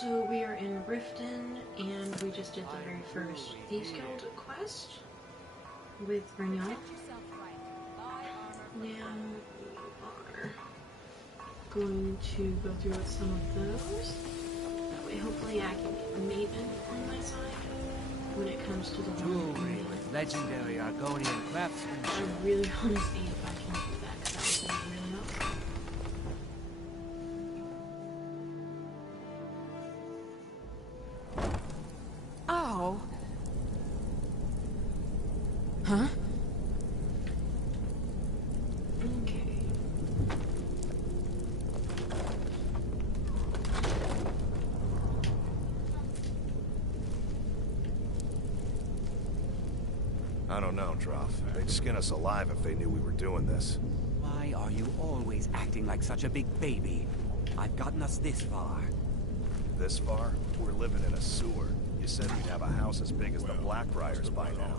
So we are in Riften, and we just did the very first Thieves Guild quest with Brignon. Now we are going to go through with some of those. That way, hopefully, I can get Maven on my side when it comes to the jewelry with legendary Argonian craftsmanship. I really want to see if I can do that, because that would be really awesome. Oh. Huh? Okay. I don't know, Droff. They'd skin us alive if they knew we were doing this. Why are you always acting like such a big baby? I've gotten us this far. This far? We're living in a sewer. You said we'd have a house as big as the Blackbriars by now.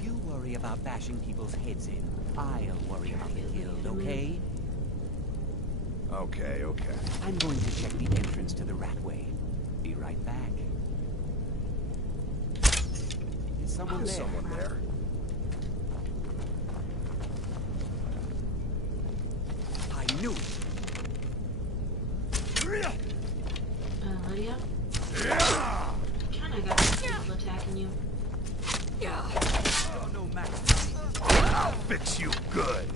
You worry about bashing people's heads in. I'll worry about the guild, okay? Okay. I'm going to check the entrance to the Ratway. Be right back. Is someone there? Someone there. I knew it! Lydia? Kinda got people attacking you. Oh, no, Max. I'll fix you good.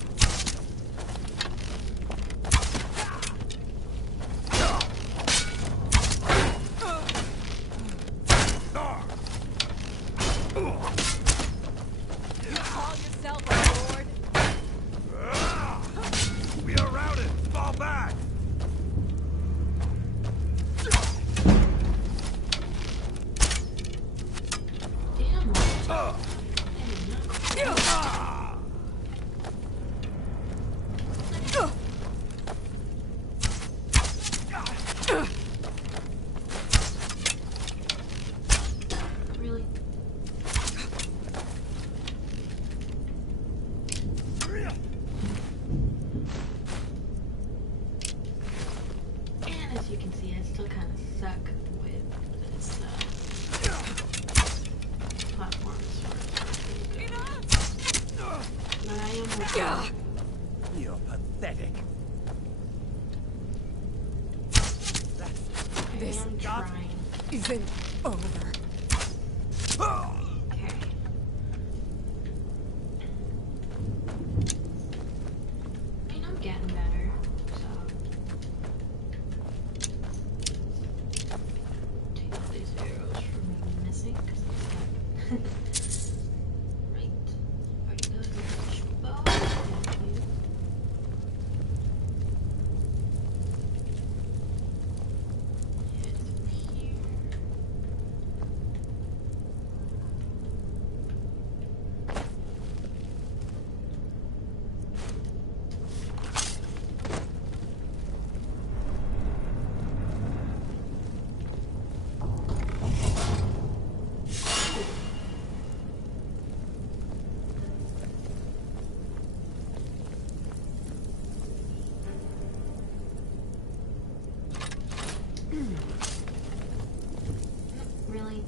You call yourself a lord? We are routed. Fall back. Damn. Really? And as you can see, I still kind of suck with this platform as far as but I am working. You're pathetic. This I am trying. isn't over. Okay. I mean, I'm getting better, so. Take all these arrows from missing, because it's like. Right. Already got the bow. Thank you. Head through here. Really?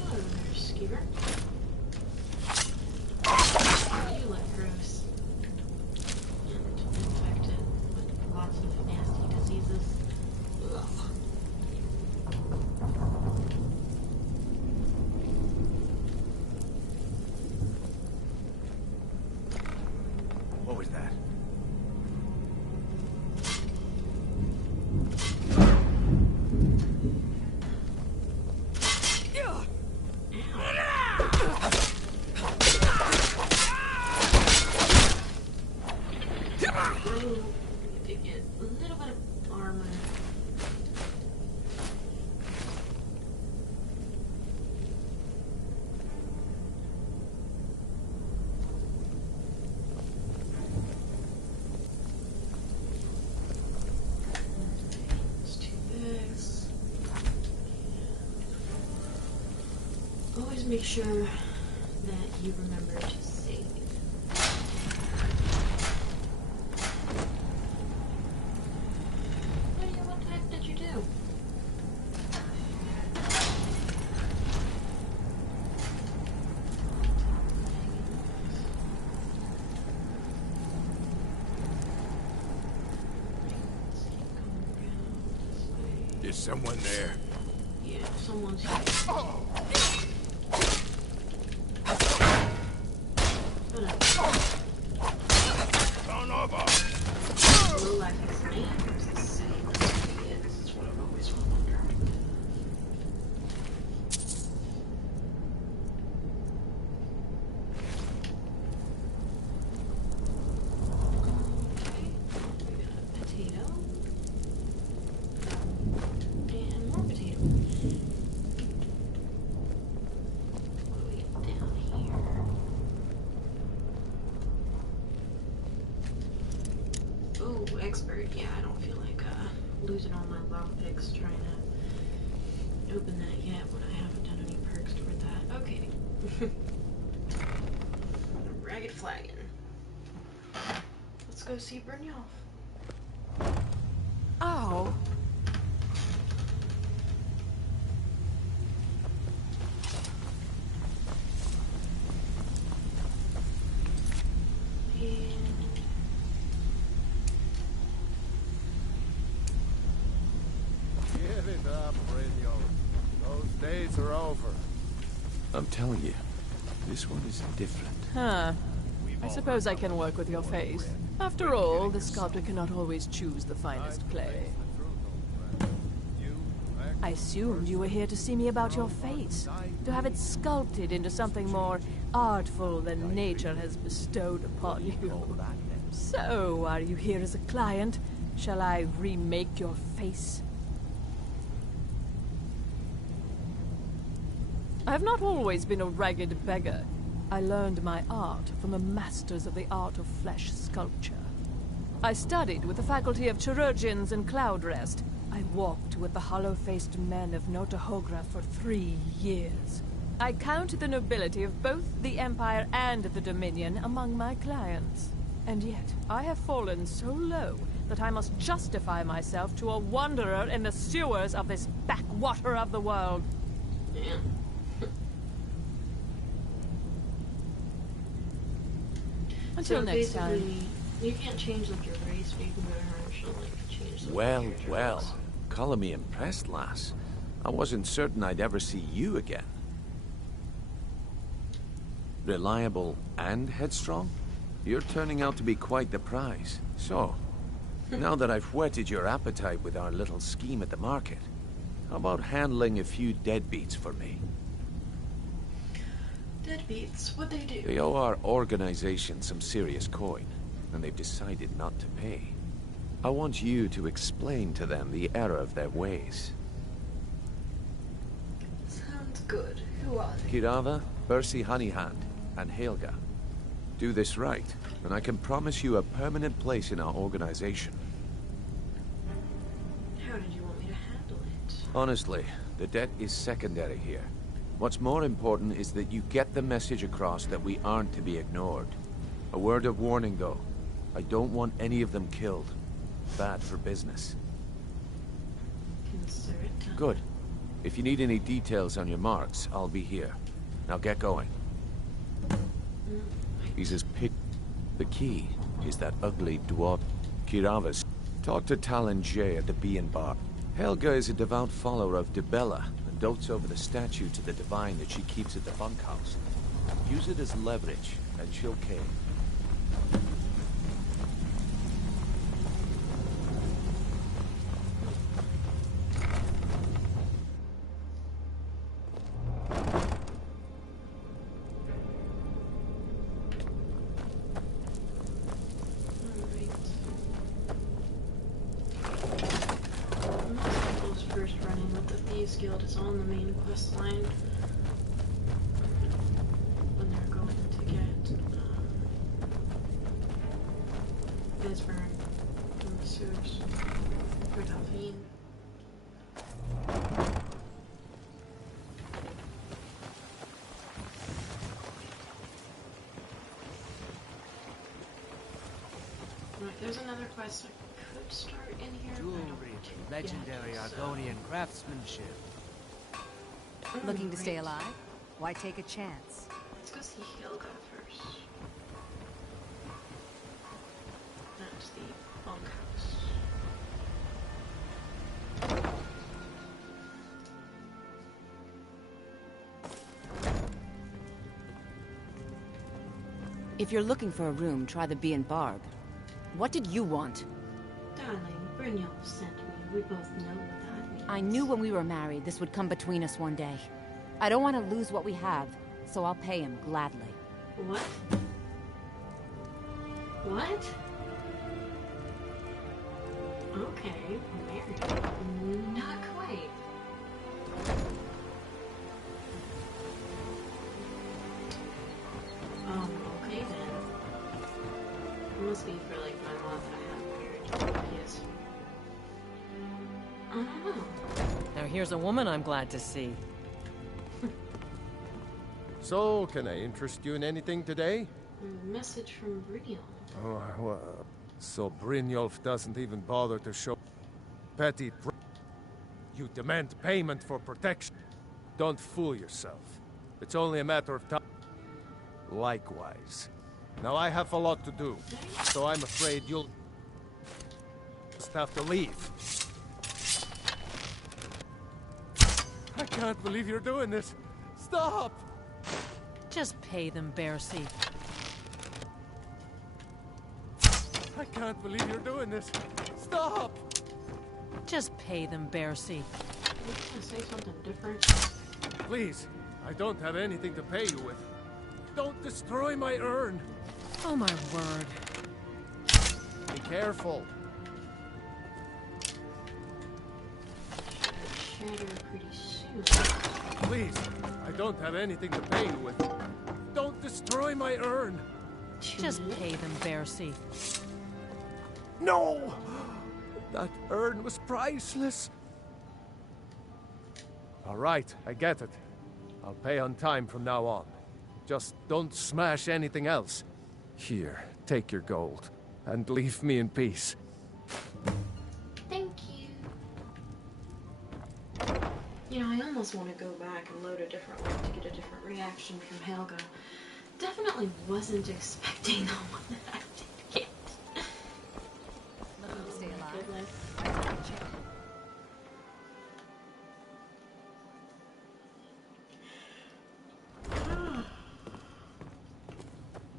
Hello there, Skeever. You look gross. And infected with lots of nasty diseases. Ugh. to make sure that you remember to save. What the heck did you do? Is someone there? Yeah, someone's here. Oh! Turn over! Low life is name is the same as it is. That's what I've always wondered. Okay, we got a potato. And more potato. What do we get down here? Oh, expert. Yeah, I don't feel like losing all my lockpicks trying to open that yet when I haven't done any perks toward that. Okay. Ragged flagon. Let's go see Brynjolf. Oh. Give it up, Brynjolf. Those days are over. I'm telling you, this one is different. Huh. I suppose I can work with your face. After all, the sculptor cannot always choose the finest clay. I assumed you were here to see me about your face, to have it sculpted into something more artful than nature has bestowed upon you. So, are you here as a client? Shall I remake your face? I have not always been a ragged beggar. I learned my art from the masters of the art of flesh sculpture. I studied with the faculty of chirurgeons and Cloudrest. I walked with the hollow-faced men of Notahogra for 3 years. I counted the nobility of both the Empire and the Dominion among my clients. And yet, I have fallen so low that I must justify myself to a wanderer in the sewers of this backwater of the world. Yeah. Until So next time. basically, you can't change like your race, but you can go to her and she'll like change some Well, character well. traits. Colour me impressed, lass. I wasn't certain I'd ever see you again. Reliable and headstrong? You're turning out to be quite the prize. So, now that I've whetted your appetite with our little scheme at the market, how about handling a few deadbeats for me? Deadbeats, what'd they do? They owe our organization some serious coin, and they've decided not to pay. I want you to explain to them the error of their ways. Sounds good. Who are they? Kirava, Bercy Honeyhand, and Helga. Do this right, and I can promise you a permanent place in our organization. How did you want me to handle it? Honestly, the debt is secondary here. What's more important is that you get the message across that we aren't to be ignored. A word of warning, though. I don't want any of them killed. Bad for business. Consider it done. Good. If you need any details on your marks, I'll be here. Now get going. He's as pick. The key is that ugly dwarf Kirava's. Talk to Talon J at the Bee and Bar. Helga is a devout follower of Dibella and dotes over the statue to the divine that she keeps at the bunkhouse. Use it as leverage, and she'll cave. Alright. Most people's first run-in with the Thieves Guild is on the main quest line. When they're going to get Esbern from the sewers for Delphine. there's another quest I could start in here. But I don't Jewelry, want to legendary yet, so- Argonian craftsmanship. Looking to stay Great. alive? Why take a chance? Let's go see Helga first. That's the bunkhouse. If you're looking for a room, try the Bee and Barb. What did you want? Darling, Brynjolf sent me. We both know what that means. I knew when we were married this would come between us one day. I don't want to lose what we have, so I'll pay him gladly. What? What? Okay, we're married. Not quite. Okay then. It must be for like my month I have married. Yes. I don't know. Now here's a woman I'm glad to see. So, can I interest you in anything today? A message from Brynjolf. Oh, well, so Brynjolf doesn't even bother to show petty. You demand payment for protection. Don't fool yourself. It's only a matter of time. Likewise. Now I have a lot to do, so I'm afraid you'll just have to leave. I can't believe you're doing this. Stop! Just pay them, Bercy. I can't believe you're doing this. Stop! Just pay them, Bercy. You can say something different. Please, I don't have anything to pay you with. Don't destroy my urn. Oh my word. Be careful. Shatter pretty soon. Please, I don't have anything to pay you with. Don't destroy my urn. Just pay them, Bercy. No! That urn was priceless. All right, I get it. I'll pay on time from now on. Just don't smash anything else. Here, take your gold, and leave me in peace. Thank you. You know, I almost want to go back and load a different one to get a different reaction from Helga. Definitely wasn't expecting the one that I did get. Looking to stay my alive? goodness. Why take a chance?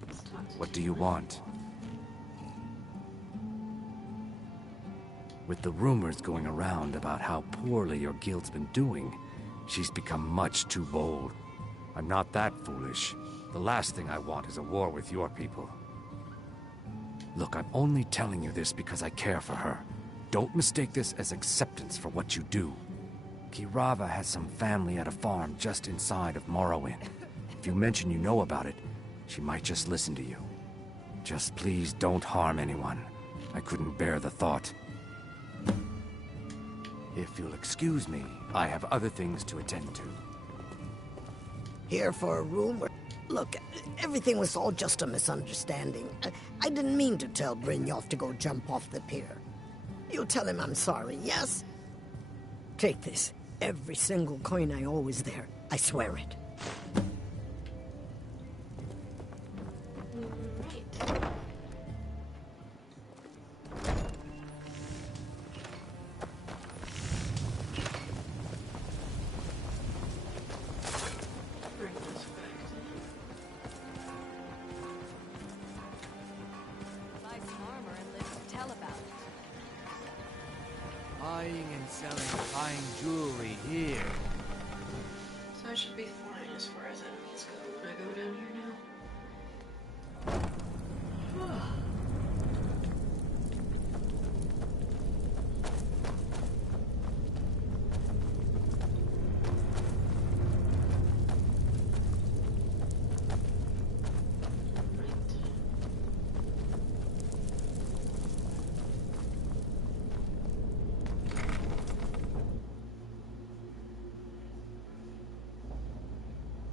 Let's talk to What do you want? With the rumors going around about how poorly your guild's been doing, she's become much too bold. I'm not that foolish. The last thing I want is a war with your people. Look, I'm only telling you this because I care for her. Don't mistake this as acceptance for what you do. Kirava has some family at a farm just inside of Morrowind. If you mention you know about it, she might just listen to you. Just please don't harm anyone. I couldn't bear the thought. If you'll excuse me, I have other things to attend to. Here for a room? Look, everything was all just a misunderstanding. I didn't mean to tell Brynjolf to go jump off the pier. You'll tell him I'm sorry, yes? Take this. Every single coin I owe is there. I swear it. Right. Bring this back Buy some armor and live to tell about it. Buying and selling fine jewelry here. So I should be fine as far as enemies go when I go down here now.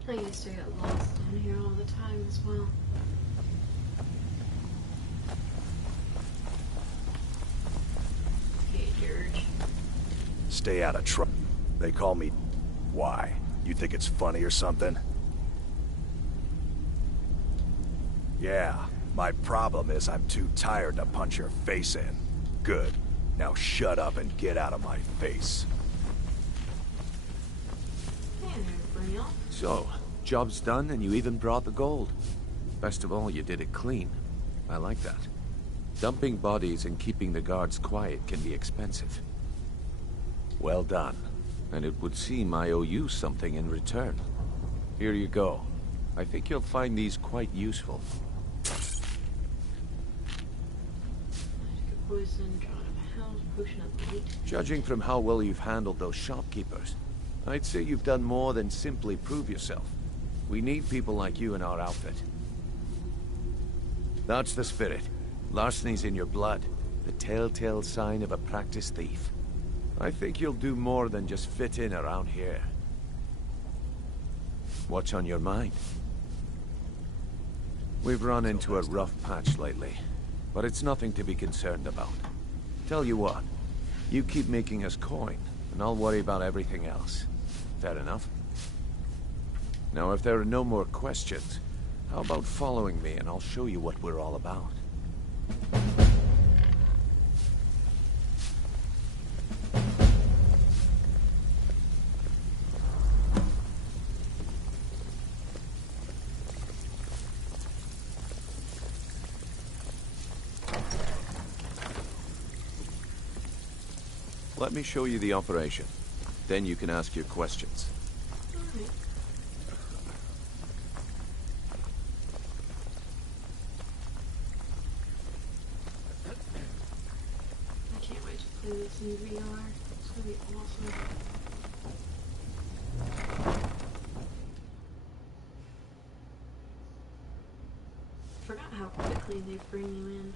I used to get lost down here all the time as well. stay out of trouble. They call me... Why? You think it's funny or something? Yeah, my problem is I'm too tired to punch your face in. Good. Now shut up and get out of my face. Hey there, Brunel. So, job's done and you even brought the gold. Best of all, you did it clean. I like that. Dumping bodies and keeping the guards quiet can be expensive. Well done. And it would seem I owe you something in return. Here you go. I think you'll find these quite useful. Poison, drawn up a house, potion of light. Judging from how well you've handled those shopkeepers, I'd say you've done more than simply prove yourself. We need people like you in our outfit. That's the spirit. Larceny's in your blood. The telltale sign of a practiced thief. I think you'll do more than just fit in around here. What's on your mind? We've run into a rough patch lately, but it's nothing to be concerned about. Tell you what, you keep making us coin, and I'll worry about everything else. Fair enough? Now, if there are no more questions, how about following me and I'll show you what we're all about? Let me show you the operation. Then you can ask your questions. Alright. I can't wait to play this in VR. It's gonna be awesome. Forgot how quickly they bring you in.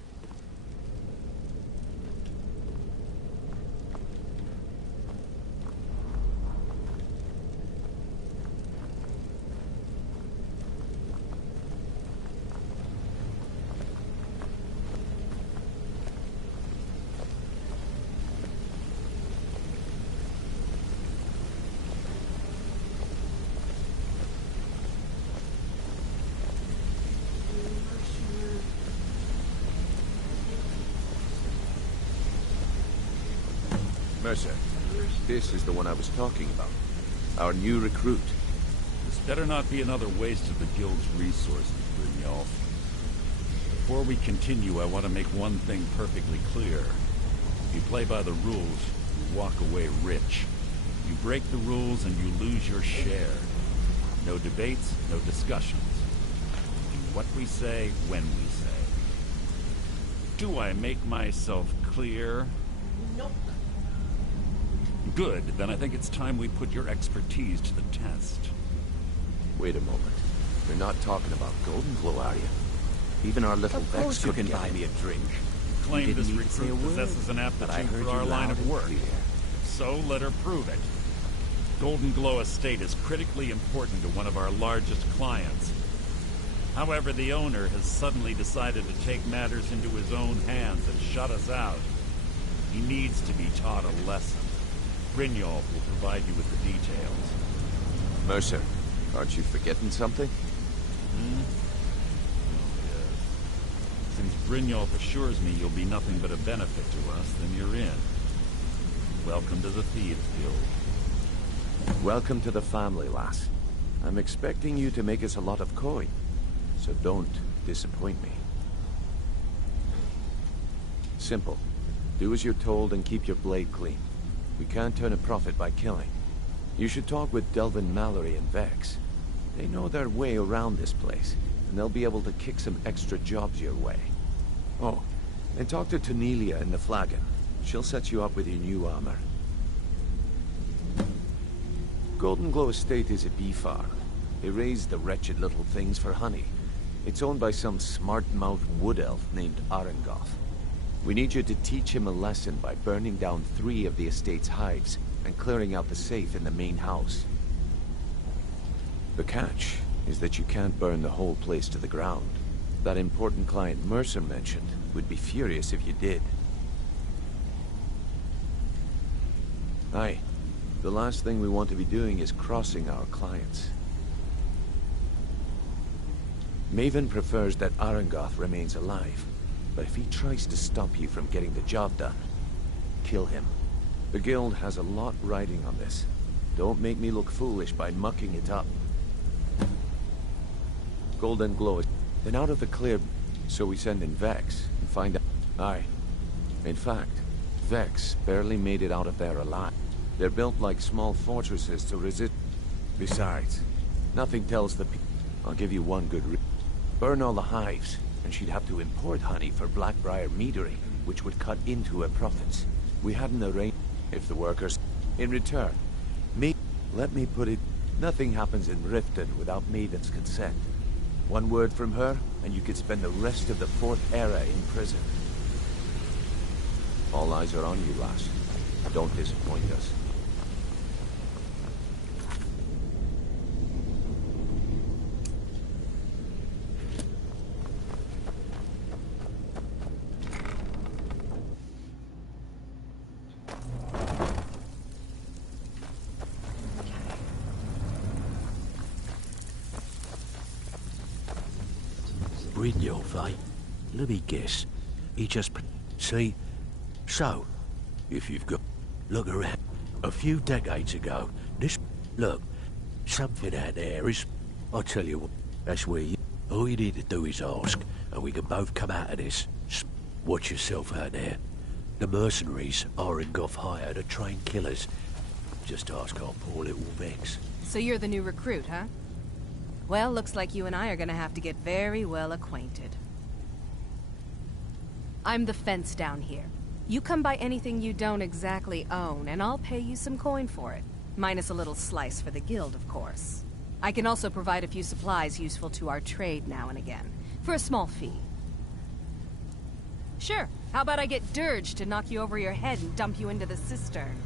Mercer, this is the one I was talking about. Our new recruit. This better not be another waste of the Guild's resources, Brynjolf. Before we continue, I want to make one thing perfectly clear. If you play by the rules, you walk away rich. You break the rules and you lose your share. No debates, no discussions. Do what we say, when we say. Do I make myself clear? Nope. Good, then I think it's time we put your expertise to the test. Wait a moment. You're not talking about Golden Glow, are you? Even our little Of Vex course you couldn't can. buy me a drink. Claim this Didn't need to say a recruit word, possesses an but I aptitude heard for you our line loud of and work. clear. If so, let her prove it. Golden Glow Estate is critically important to one of our largest clients. However, the owner has suddenly decided to take matters into his own hands and shut us out. He needs to be taught a lesson. Brynjolf will provide you with the details. Mercer, aren't you forgetting something? Oh, yes. Since Brynjolf assures me you'll be nothing but a benefit to us, then you're in. Welcome to the Thieves Guild. Welcome to the family, lass. I'm expecting you to make us a lot of coin, so don't disappoint me. Simple. Do as you're told and keep your blade clean. We can't turn a profit by killing. You should talk with Delvin Mallory and Vex. They know their way around this place, and they'll be able to kick some extra jobs your way. Oh, and talk to Tonelia in the Flagon. She'll set you up with your new armor. Golden Glow Estate is a bee farm. They raise the wretched little things for honey. It's owned by some smart-mouthed wood elf named Arengoth. We need you to teach him a lesson by burning down 3 of the estate's hives and clearing out the safe in the main house. The catch is that you can't burn the whole place to the ground. That important client Mercer mentioned would be furious if you did. Aye. The last thing we want to be doing is crossing our clients. Maven prefers that Arangoth remains alive, but if he tries to stop you from getting the job done, kill him. The guild has a lot riding on this. Don't make me look foolish by mucking it up. Golden Glow is then out of the clear, so we send in Vex and find out. Aye. In fact, Vex barely made it out of there alive. They're built like small fortresses to resist. Besides, nothing tells the people. I'll give you one good reason. Burn all the hives, and she'd have to import honey for Blackbriar metering, which would cut into her profits. We hadn't arranged if the workers. In return, let me put it, nothing happens in Riften without Maven's consent. One word from her, and you could spend the rest of the Fourth Era in prison. All eyes are on you, lass. Don't disappoint us. Brynjolf, eh? Let me guess. He just... See? So, if you've got... Look around. A few decades ago, this... Look, something out there is... I'll tell you what, that's where you... All you need to do is ask, and we can both come out of this. Watch yourself out there. The mercenaries are in Goth hire to train killers. Just ask our poor little Vex. So you're the new recruit, huh? Well, looks like you and I are gonna have to get very well acquainted. I'm the fence down here. You come by anything you don't exactly own, and I'll pay you some coin for it. Minus a little slice for the guild, of course. I can also provide a few supplies useful to our trade now and again, for a small fee. Sure, how about I get Dirge to knock you over your head and dump you into the cistern?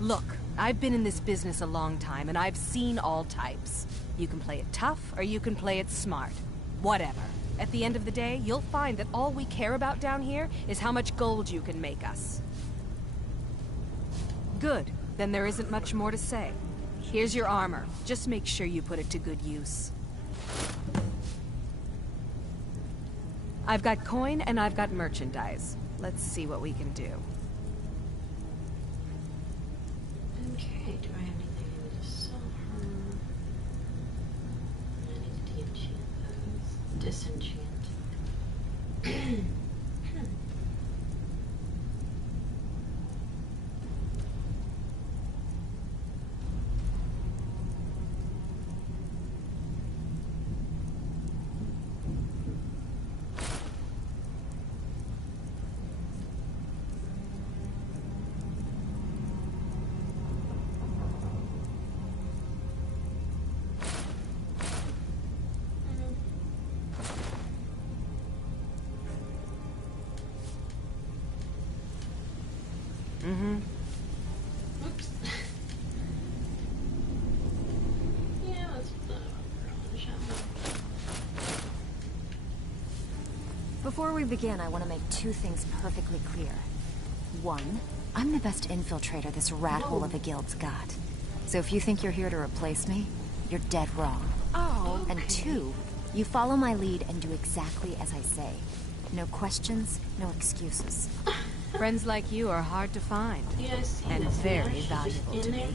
Look, I've been in this business a long time, and I've seen all types. You can play it tough, or you can play it smart. Whatever. At the end of the day, you'll find that all we care about down here is how much gold you can make us. Good. Then there isn't much more to say. Here's your armor. Just make sure you put it to good use. I've got coin and I've got merchandise. Let's see what we can do. Okay, do I have anything I need to sell her? I need to de-enchant those. Disenchant. Oops. Yeah, let's put that over on the shelf. Before we begin, I want to make two things perfectly clear. One, I'm the best infiltrator this rat hole of a guild's got. So if you think you're here to replace me, you're dead wrong. Oh. And two, you follow my lead and do exactly as I say. No questions, no excuses. Friends like you are hard to find. Yes, and yes, very yes, valuable to me.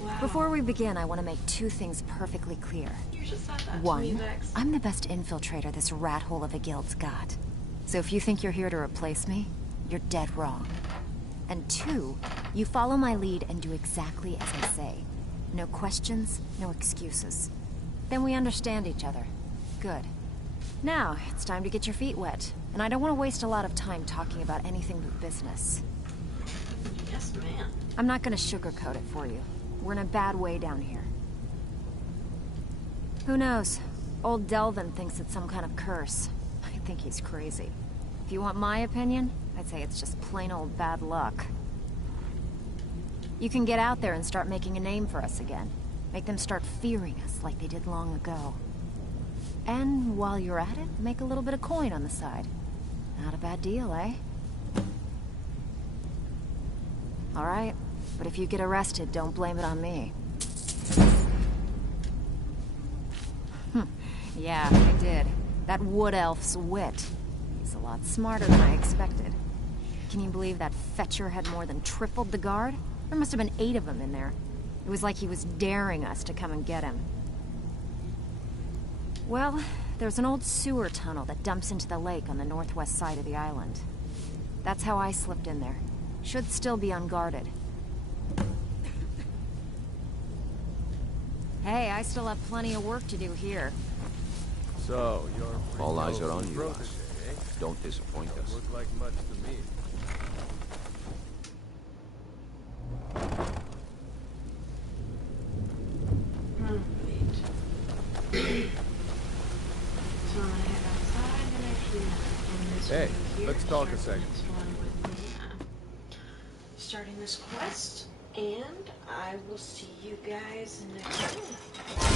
Wow. Before we begin, I want to make two things perfectly clear. You just said that to me, One, Vex. I'm the best infiltrator this rat hole of a guild's got. So if you think you're here to replace me, you're dead wrong. And two, you follow my lead and do exactly as I say. No questions, no excuses. Then we understand each other. Good. Now, it's time to get your feet wet. And I don't want to waste a lot of time talking about anything but business. Yes, ma'am. I'm not going to sugarcoat it for you. We're in a bad way down here. Who knows? Old Delvin thinks it's some kind of curse. I think he's crazy. If you want my opinion, I'd say it's just plain old bad luck. You can get out there and start making a name for us again. Make them start fearing us like they did long ago. And while you're at it, make a little bit of coin on the side. Not a bad deal, eh? Alright? But if you get arrested, don't blame it on me. Yeah, I did. That wood elf's wit. He's a lot smarter than I expected. Can you believe that fetcher had more than tripled the guard? There must have been 8 of them in there. It was like he was daring us to come and get him. Well, there's an old sewer tunnel that dumps into the lake on the northwest side of the island. That's how I slipped in there. Should still be unguarded. Hey, I still have plenty of work to do here. So, you're... All eyes are on you, protege, lass. eh? Don't disappoint us. Look like much to me. So I'm gonna head outside and actually end this Hey, video here. let's talk a Start second. this one with me, starting this quest, and I will see you guys next time.